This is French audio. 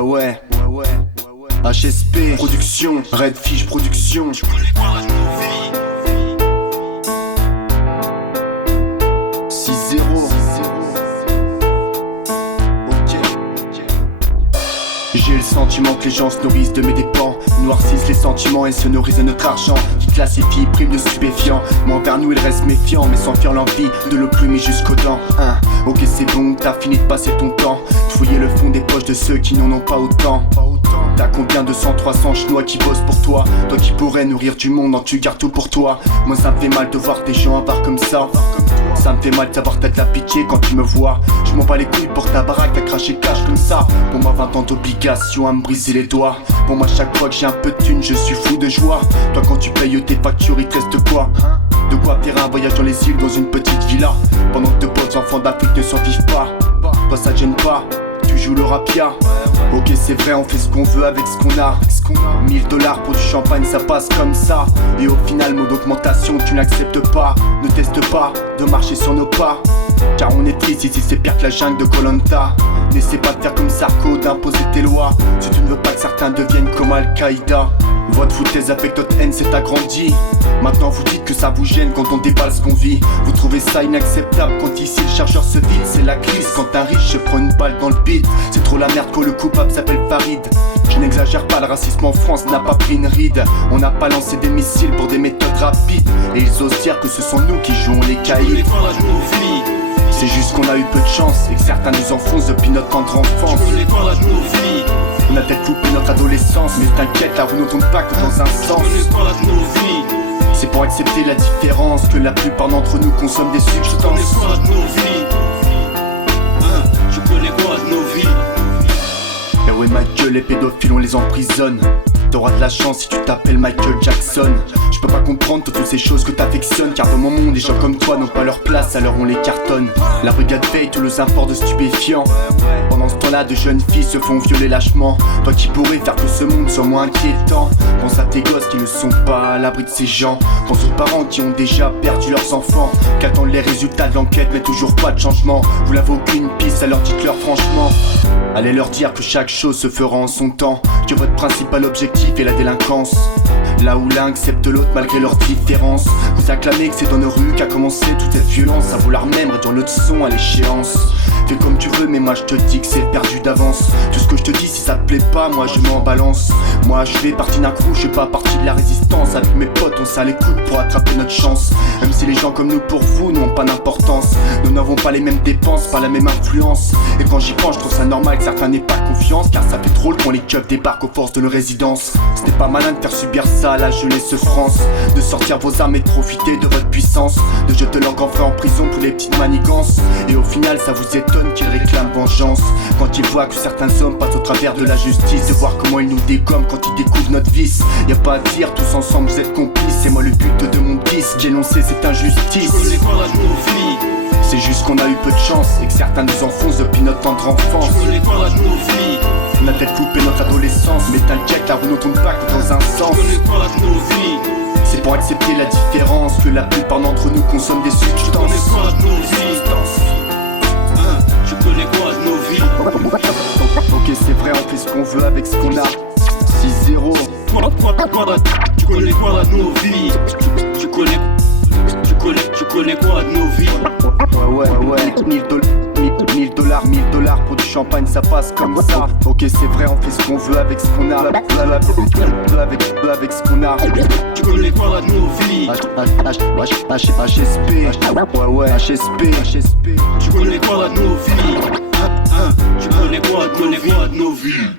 ouais. HSP Production, Redfish Production. Tu connais pas la vie. 6-0. Ok. J'ai le sentiment que les gens se nourrissent de mes dépens, noircissent les sentiments et se nourrissent de notre argent, qui classifie prime de stupéfiants. Mais envers nous ils restent méfiants, mais sans fuir l'envie de le plumer jusqu'aux dents. Ok c'est bon, t'as fini de passer ton temps, de fouiller le fond des poches de ceux qui n'en ont pas autant. T'as combien de 100-300 chinois qui bossent pour toi, toi qui pourrais nourrir du monde, tu gardes tout pour toi. Moi ça me fait mal de voir des gens avares comme ça. Ça me fait mal de savoir t'as de la pitié quand tu me vois. Je m'en bats les couilles pour ta baraque, t'as craché cash comme ça. Pour moi 20 ans d'obligation à me briser les doigts. Pour moi chaque fois que j'ai un peu de thune je suis fou de joie. Toi quand tu payes tes factures il te reste quoi? De quoi faire un voyage dans les îles dans une petite villa, pendant que de potes enfants d'Afrique ne survivent pas. Toi ça te gêne pas, tu joues le rapia. Ok c'est vrai on fait ce qu'on veut avec ce qu'on a. 1000$ pour du champagne ça passe comme ça. Et au final mot d'augmentation tu n'acceptes pas. Ne teste pas de marcher sur nos pas, car on est triste ici c'est pire que la jungle de Koh-Lanta. N'essaie pas de faire comme Sarko, d'imposer tes lois, si tu ne veux pas que certains deviennent comme Al-Qaïda. Votre foutaise avec notre haine s'est agrandie. Maintenant vous dites que ça vous gêne quand on déballe ce qu'on vit. Vous trouvez ça inacceptable quand ici le chargeur se vide. C'est la crise quand un riche se prend une balle dans le bide. C'est trop la merde quand le coupable s'appelle Farid. Je n'exagère pas, le racisme en France n'a pas pris une ride. On n'a pas lancé des missiles pour des méthodes rapides. Et ils osent dire que ce sont nous qui jouons les caïds. C'est juste qu'on a eu peu de chance et que certains nous enfoncent depuis notre tendre enfance. On a peut-être coupé notre adolescence, mais t'inquiète, la roue ne tourne pas que dans un sens. C'est pour accepter la différence que la plupart d'entre nous consomment des substances. Je connais quoi de nos vies. Eh ouais ma gueule, les pédophiles on les emprisonne. T'auras de la chance si tu t'appelles Michael Jackson. Je peux pas comprendre toutes ces choses que t'affectionnes, car dans mon monde, des gens comme toi n'ont pas leur place, alors on les cartonne. La brigade paye tous les imports de stupéfiants. Pendant ce temps-là, de jeunes filles se font violer lâchement. Toi qui pourrais faire que ce monde soit moins inquiétant, pense à tes gosses qui ne sont pas à l'abri de ces gens. Pense aux parents qui ont déjà perdu leurs enfants, qui attendent les résultats de l'enquête mais toujours pas de changement. Vous n'avez aucune piste, alors dites-leur franchement. Allez leur dire que chaque chose se fera en son temps, que votre principal objectif est la délinquance. Là où l'un accepte l'autre malgré leurs différences. Vous acclamez que c'est dans nos rues qu'a commencé toute cette violence, à vouloir même réduire notre son à l'échéance. Fais comme tu veux mais moi je te dis que c'est perdu d'avance. Tout ce que je te dis si ça te plaît pas, moi je m'en balance. Moi je fais partie d'un crew, je fais pas partie de la résistance. Avec mes potes on s'en les coude pour attraper notre chance. Même si les gens comme nous pour vous n'ont pas d'importance, nous n'avons pas les mêmes dépenses, pas la même influence. Et quand j'y pense je trouve ça normal que certains n'aient pas confiance, car ça fait drôle quand les keufs débarquent aux forces de leur résidence. C'était pas malin de faire subir ça à la jeunesse France, de sortir vos armes et de profiter de votre puissance, de jeter l'enfant en prison pour les petites manigances. Et au final ça vous étonne qu'ils réclament vengeance, quand ils voient que certains hommes passent au travers de la justice, de voir comment ils nous dégomment quand ils découvrent notre vice. Y'a pas à dire, tous ensemble vous êtes complices, c'est moi le but de mon disque, dénoncer cette injustice. C'est juste qu'on a eu peu de chance et que certains nous enfoncent depuis notre tendre enfance. On a peut-être coupé notre adolescence, mais t'inquiète, la roue ne tourne pas que dans un sens. C'est pour accepter la différence que la plupart d'entre nous consomment des substances. Je connais quoi de nos vies. Ok c'est vrai on fait ce qu'on veut avec ce qu'on a. 6-0. Tu connais quoi de nos vies. Tu connais quoi de nos vies. Ouais 1000$ pour du champagne ça passe comme ça. Ok c'est vrai on fait ce qu'on veut avec ce qu'on a. Avec ce qu'on a. Tu connais quoi de nos vies. HSP. Ouais HSP. Tu connais quoi de nos vies. Tu connais quoi de nos vies.